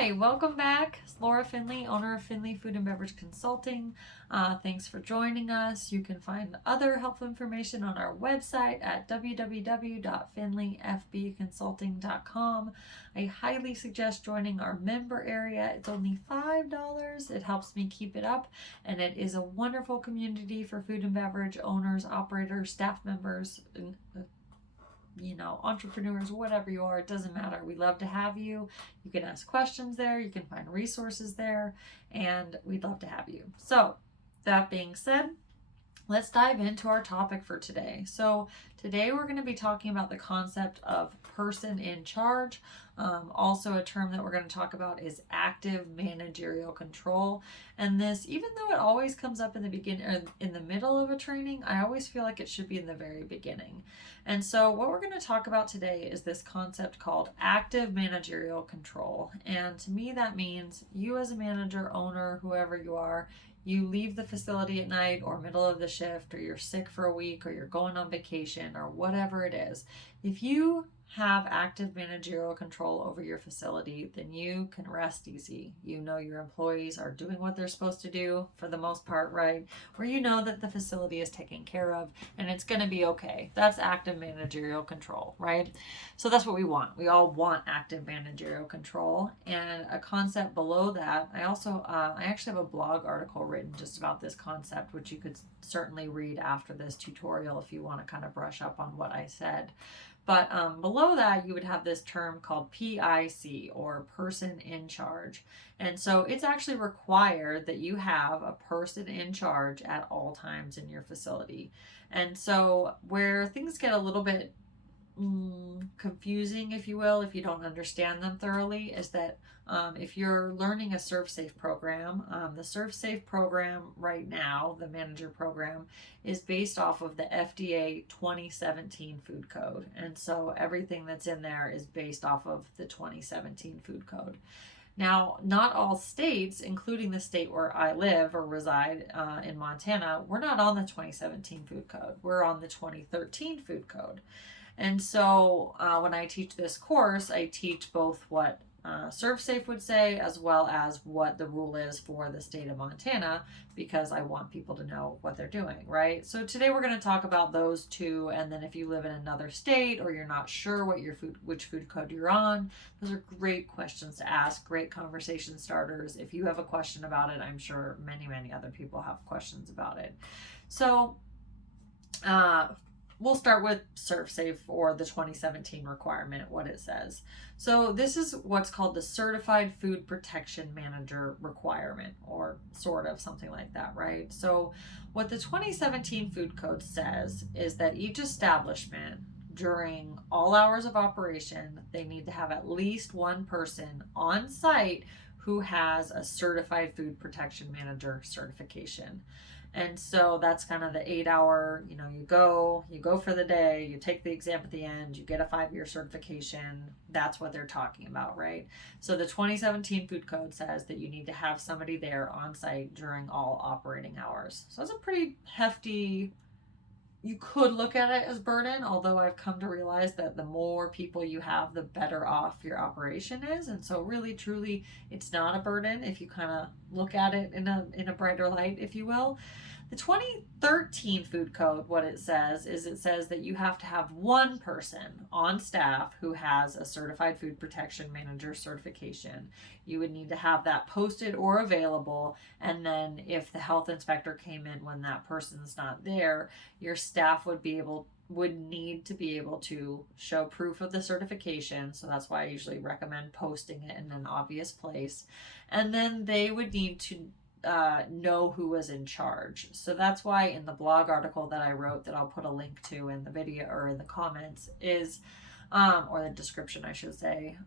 Hi, welcome back. It's Laura Finley, owner of Finley Food and Beverage Consulting. Thanks for joining us. You can find other helpful information on our website at www.finleyfbconsulting.com. I highly suggest joining our member area. It's only $5. It helps me keep it up, and it is a wonderful community for food and beverage owners, operators, staff members, entrepreneurs, whatever you are, it doesn't matter. We love to have you. You can ask questions there, you can find resources there, and we'd love to have you. So, that being said, let's dive into our topic for today. So, today we're going to be talking about the concept of person in charge. Also, a term that we're going to talk about is active managerial control. And this, even though it always comes up in the beginning or in the middle of a training, I always feel like it should be in the very beginning. And so, what we're going to talk about today is this concept called active managerial control. And to me, that means you as a manager, owner, whoever you are, you leave the facility at night or middle of the shift, or you're sick for a week, or you're going on vacation, or whatever it is. If you have active managerial control over your facility, then you can rest easy. You know your employees are doing what they're supposed to do for the most part, right? Where you know that the facility is taken care of and it's going to be okay. That's active managerial control, right? So that's what we want. We all want active managerial control. And a concept below that, I actually have a blog article written just about this concept, which you could certainly read after this tutorial if you want to kind of brush up on what I said. But below that, you would have this term called PIC, or person in charge. And so it's actually required that you have a person in charge at all times in your facility. And so where things get a little bit confusing, if you will, if you don't understand them thoroughly, is that if you're learning a ServSafe program, the ServSafe program right now, the manager program, is based off of the FDA 2017 food code. And so everything that's in there is based off of the 2017 food code. Now, not all states, including the state where I live or reside in Montana, we're not on the 2017 food code. We're on the 2013 food code. And so when I teach this course, I teach both what ServSafe would say as well as what the rule is for the state of Montana, because I want people to know what they're doing, right? So today we're going to talk about those two, and then if you live in another state or you're not sure which food code you're on, those are great questions to ask, great conversation starters. If you have a question about it, I'm sure many, many other people have questions about it. So we'll start with ServSafe, or the 2017 requirement, what it says. So this is what's called the Certified Food Protection Manager requirement, or sort of something like that, right? So what the 2017 food code says is that each establishment, during all hours of operation, they need to have at least one person on site who has a Certified Food Protection Manager certification. And so that's kind of the 8-hour, you go for the day, you take the exam at the end, you get a 5-year certification. That's what they're talking about, right? So the 2017 food code says that you need to have somebody there on site during all operating hours. So that's a pretty hefty, you could look at it as burden, although I've come to realize that the more people you have, the better off your operation is. And so really, truly, it's not a burden if you kind of look at it in a brighter light, if you will. The 2013 food code, what it says that you have to have one person on staff who has a Certified Food Protection Manager certification. You would need to have that posted or available, and then if the health inspector came in when that person's not there, your staff would need to be able to show proof of the certification. So that's why I usually recommend posting it in an obvious place. And then they would need to know who was in charge. So that's why in the blog article that I wrote, that I'll put a link to in the video or in the comments, is or the description, I should say,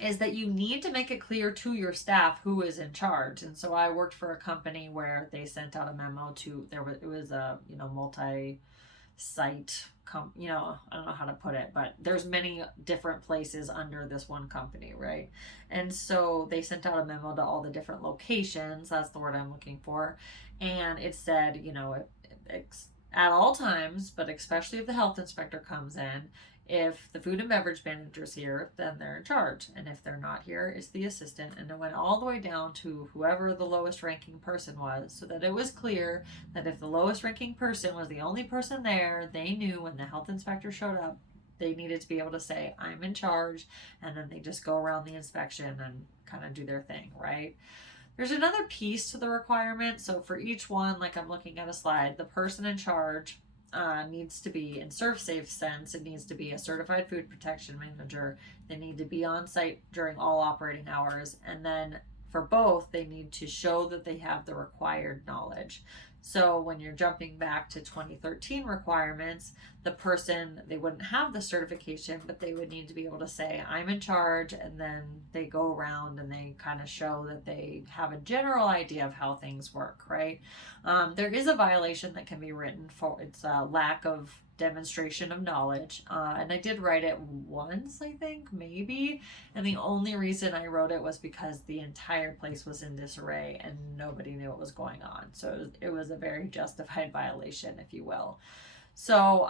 is that you need to make it clear to your staff who is in charge. And so I worked for a company where they sent out a memo to, it was a multi-site I don't know how to put it, but there's many different places under this one company, right? And so they sent out a memo to all the different locations, that's the word I'm looking for, and it said, at all times, but especially if the health inspector comes in, If the food and beverage manager's here, then they're in charge. And if they're not here, it's the assistant. And it went all the way down to whoever the lowest ranking person was, so that it was clear that if the lowest ranking person was the only person there, they knew when the health inspector showed up, they needed to be able to say, I'm in charge. And then they just go around the inspection and kind of do their thing, right? There's another piece to the requirement. So for each one, like I'm looking at a slide, the person in charge needs to be, in ServSafe sense, it needs to be a certified food protection manager. They need to be on site during all operating hours. And then for both, they need to show that they have the required knowledge. So when you're jumping back to 2013 requirements, the person, they wouldn't have the certification, but they would need to be able to say, I'm in charge. And then they go around and they kind of show that they have a general idea of how things work, right? There is a violation that can be written for, it's a lack of demonstration of knowledge. And I did write it once, I think, maybe. And the only reason I wrote it was because the entire place was in disarray and nobody knew what was going on. So it was a very justified violation, if you will. So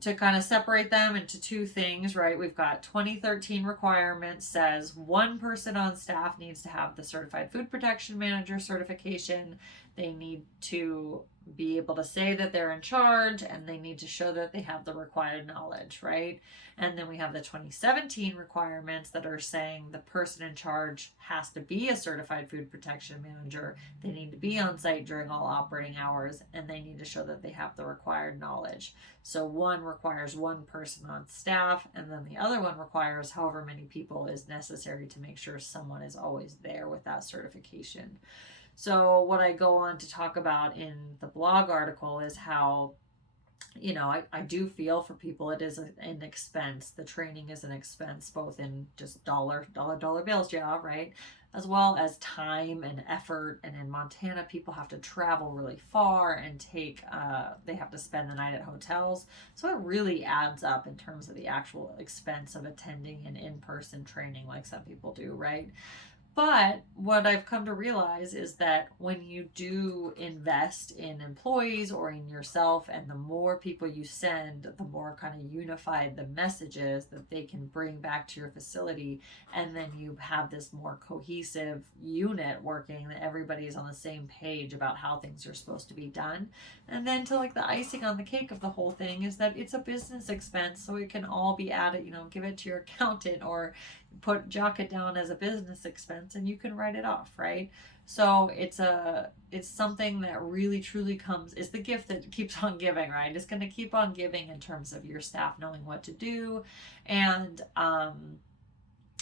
to kind of separate them into two things, right? We've got 2013 requirements says one person on staff needs to have the certified food protection manager certification. They need to be able to say that they're in charge, and they need to show that they have the required knowledge, right? And then we have the 2017 requirements that are saying the person in charge has to be a certified food protection manager. They need to be on site during all operating hours, and they need to show that they have the required knowledge. So one requires one person on staff, and then the other one requires however many people is necessary to make sure someone is always there with that certification. So what I go on to talk about in the blog article is how, you know, I do feel for people it is an expense. The training is an expense, both in just dollar bills, yeah, right? As well as time and effort. And in Montana, people have to travel really far and they have to spend the night at hotels. So it really adds up in terms of the actual expense of attending an in-person training like some people do, right? But what I've come to realize is that when you do invest in employees or in yourself, and the more people you send, the more kind of unified the message is that they can bring back to your facility. And then you have this more cohesive unit working, that everybody's on the same page about how things are supposed to be done. And then to like the icing on the cake of the whole thing is that it's a business expense. So it can all be added, you know, give it to your accountant or jock it down as a business expense, and you can write it off, right? So it's something that really truly comes, it's the gift that keeps on giving, right? It's going to keep on giving in terms of your staff knowing what to do. And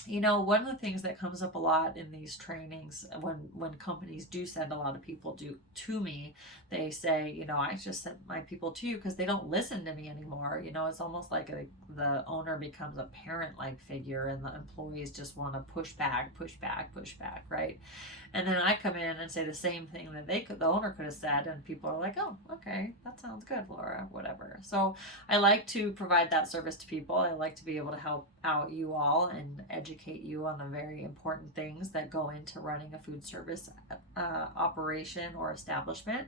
you know, one of the things that comes up a lot in these trainings, when companies do send a lot of people to me, they say, you know, I just sent my people to you because they don't listen to me anymore. You know, it's almost like the owner becomes a parent-like figure, and the employees just want to push back, right? And then I come in and say the same thing that the owner could have said, and people are like, oh, okay, that sounds good, Laura, whatever. So I like to provide that service to people. I like to be able to help out you all and educate you on the very important things that go into running a food service operation or establishment.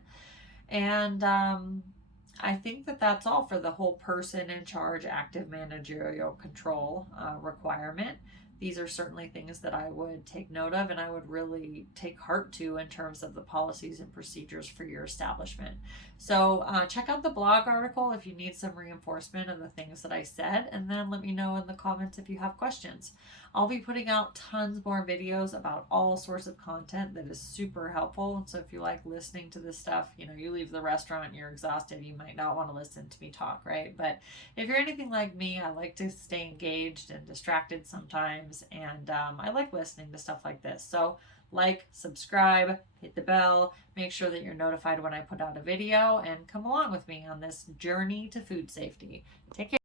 And I think that that's all for the whole person in charge active managerial control requirement. These are certainly things that I would take note of, and I would really take heart to in terms of the policies and procedures for your establishment. So check out the blog article if you need some reinforcement of the things that I said, and then let me know in the comments if you have questions. I'll be putting out tons more videos about all sorts of content that is super helpful. So if you like listening to this stuff, you know, you leave the restaurant, you're exhausted, you might not want to listen to me talk, right? But if you're anything like me, I like to stay engaged and distracted sometimes, and I like listening to stuff like this. So like, subscribe, hit the bell, make sure that you're notified when I put out a video, and come along with me on this journey to food safety. Take care.